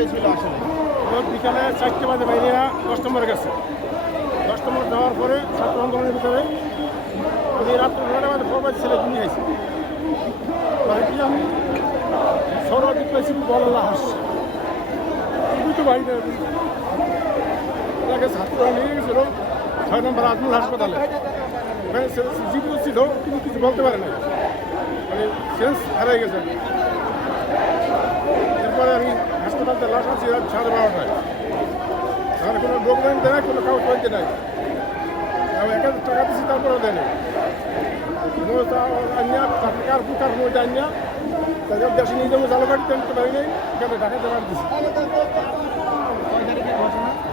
পেয়েছিল আসলে ও বিকালে চারটে বাজে বাইরেরা দশ নম্বরে গেছে। দশ নম্বর যাওয়ার পরে ছাত্র আন্দোলনের ভিতরে উনি রাত্র নটা বাজে ফোর বাজে ছেলে গুলি আমি সর্বাধিক পেয়েছি তুমি তো বাড়িতে তাকে ছাত্ররা নিয়ে গেছিল, ছয় নম্বর আজমল হাসপাতালে। ছেলে জীবিত ছিল কিন্তু কিছু বলতে পারে না মানে সেন্স হারিয়ে গেছে এরপরে আমি আছি রাত সাড়ে বারোটায় আর কোনো ডকুমেন্ট দেয় না কোনো কাগজ বলতে নাই। আমি এক হাজার টাকা দিচ্ছি তারপরেও দেয় না আনিয়া টাকার পুকার মধ্যে আনিয়া তাদের দেশে নিয়ে যাব জালগাড়ি তেমতে পারি নাই। এখানে ঢাকা জমা দিচ্ছি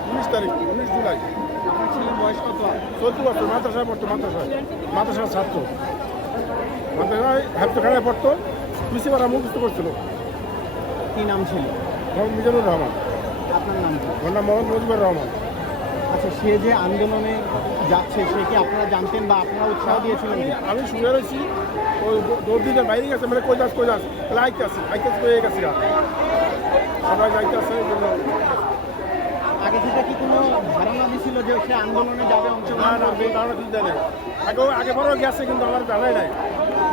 উনিশ তারিখ উনিশ জুলাই। চলতি বছর মাদ্রাসায় পড়তো মাদ্রাসায়। মাদ্রাসার ছাত্র। মাদ্রাসায় হাফতেখানায় পড়তো পিসিপাড়া মুখস্থ করছিল। কি নাম ছিল? মোহাম্মদ মিজানুর রহমান। আপনার নাম ওর নাম মোহাম্মদ মুজিবুর রহমান। আচ্ছা সে যে আন্দোলনে যাচ্ছে সে কি আপনারা জানতেন বা আপনারা উৎসাহ দিয়েছিলেন? আমি শুনে রয়েছি ওই দৌড় দিনের বাইরে গেছে মানে কই যাস কই যাস তাহলে আইতে আসি আইতে আসি হয়ে গেছি। সবাই যাইতে আসে আগে থেকে কি কোনো ধারণা দিছিল যে সে আন্দোলনে যাবে অংশগ্রহণ করবে? ধারণা ঠিক দেয় আগেও আগে পরেও গেছে কিন্তু আমার জানাই নাই।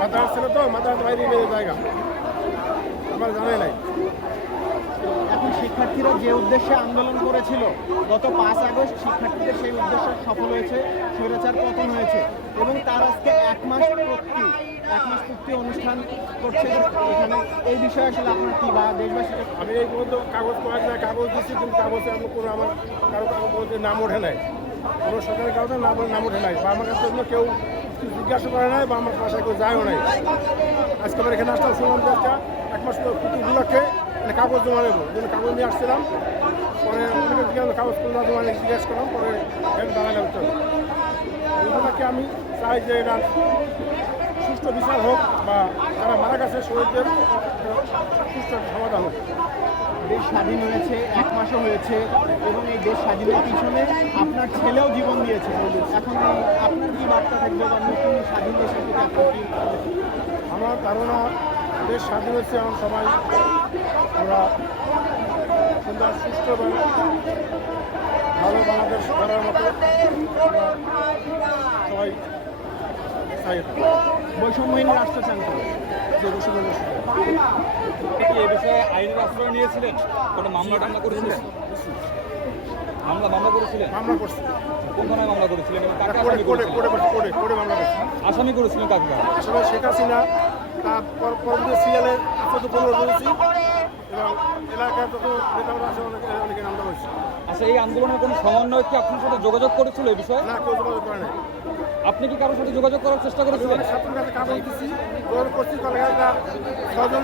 মাদ্রাস ছিল তো মাদ্রাস বাইরে বেরিয়ে জায়গা আমার জানাই নাই। শিক্ষার্থীরা যে উদ্দেশ্যে আন্দোলন করেছিল, গত পাঁচ আগস্ট শিক্ষার্থীদের সেই উদ্দেশ্য সফল হয়েছে, স্বৈরাচার পতন হয়েছে এবং তার আজকে এক মাস পূর্তি, এক মাস পূর্তি অনুষ্ঠান করছে এখানে। এই বিষয়ে আসলে আপনার কি বা দেশবাসীকে আমি এই পর্যন্ত কাগজ করার যায়, কাগজ দিচ্ছি কিন্তু কাগজে আমি কোনো আমার কারও কাগজে নাম ওঠে নাই। কোনো সরকারি কাগজে নাম নাম ওঠে নাই। বা আমার কাছে কেউ জিজ্ঞাসা করে নাই বা আমার বাসায় কেউ যায়ও নাই। আজকে আমার এখানে আসলাম শুনলাম যে আজকে এক মাস পর প্রতি উপলক্ষে মানে কাগজ জমা নেব জন্য কাগজ নিয়ে আসছিলাম পরে কাগজ করে জমা জিজ্ঞেস করলাম পরে দাঁড়ালাম চল উপলক্ষে আমি চাই যে এটা সুষ্ঠু বিচার হোক বা যারা মারা গেছে শহীদদের সুষ্ঠু সমাধান হোক। দেশ স্বাধীন হয়েছে এক মাসও হয়েছে এবং এই দেশ স্বাধীনের পিছনে আপনার ছেলেও জীবন দিয়েছে। এখন আপনার কি বার্তা থাকবে বা নতুন স্বাধীন দেশের আমার ধারণা দেশ স্বাধীন হচ্ছে এখন সবাই আমরা সুন্দর সুস্থ এবং ভালো বাংলাদেশ করার মতো সবাই বৈষম্যহীন রাষ্ট্র চান? যে এ বিষয়ে আইনের আশ্রয় নিয়েছিলেন? কোনো মামলা টামলা করেছিলেন? মামলা মামলা করেছিলেন? মামলা করছি। কোন থানায় মামলা করেছিলেন? আসামি করেছিলেন? কোর্টে কোর্টে কোর্টে মামলা করছি। আসামি করেছিলেন কাকে? আসলে শেখ হাসিনা তার পর- পরবর্তী সিএলের চোদ্দ পনেরো করেছি এবং এলাকার যত নেতারা আছে অনেকে অনেকে নামটা হয়েছে আচ্ছা এই আন্দোলনের কোনো সমন্বয় কি আপনার সাথে যোগাযোগ করেছিল এই বিষয়ে? না কেউ যোগাযোগ করে নাই। আপনি কি কারোর সাথে যোগাযোগ করার চেষ্টা করেছিলেন? ছাত্রের কাছে কাগজ দিচ্ছি জোর করছি কলেজটা ছজন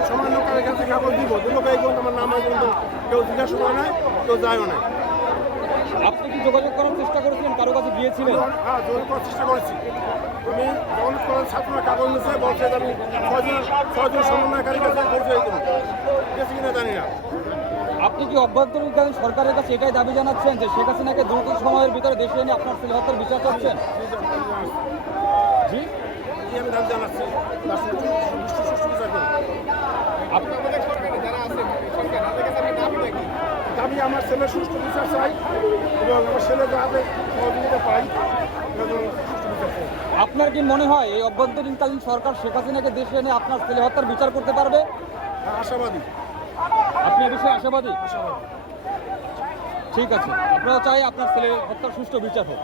কাছে কাগজ দিব। দু লোক এই পর্যন্ত আমার নাম হয় কিন্তু কেউ জিজ্ঞাসা করে নাই কেউ যায়ও নাই। আপনি কি যোগাযোগ করার চেষ্টা করেছিলেন কারও কাছে গিয়েছিলেন হ্যাঁ জোর করার চেষ্টা করেছি আমি যখন কলেজ ছাত্ররা কাগজ নিচ্ছে বলছে আমি ছজন ছজন সমন্বয়কারী কাছে পৌঁছে দিতাম গেছি কিনা জানি না আপনি কি অভ্যন্তরীণ অভ্যন্তরীণকালীন সরকারের কাছে এটাই দাবি জানাচ্ছেন যে শেখ হাসিনাকে দ্রুত সময়ের ভিতরে দেশে এনে আপনার ছেলে হত্যার বিচার চাচ্ছেন জি আমি দাবি জানাচ্ছি তার সুষ্ঠু সুষ্ঠু সুষ্ঠু বিচার করুন। আপনি দাবি আমার ছেলে সুস্থ বিচার চাই এবং আমার ছেলে যাতে সহযোগিতা পাই এবং আপনার কি মনে হয় এই অভ্যন্তরীণকালীন সরকার শেখ হাসিনাকে দেশে এনে আপনার ছেলে হত্যার বিচার করতে পারবে? আশাবাদী। আপনি এ বিষয়ে আশাবাদী? আশাবাদী। ঠিক আছে আপনারা চাই আপনার ছেলে হত্যার সুষ্ঠু বিচার হোক।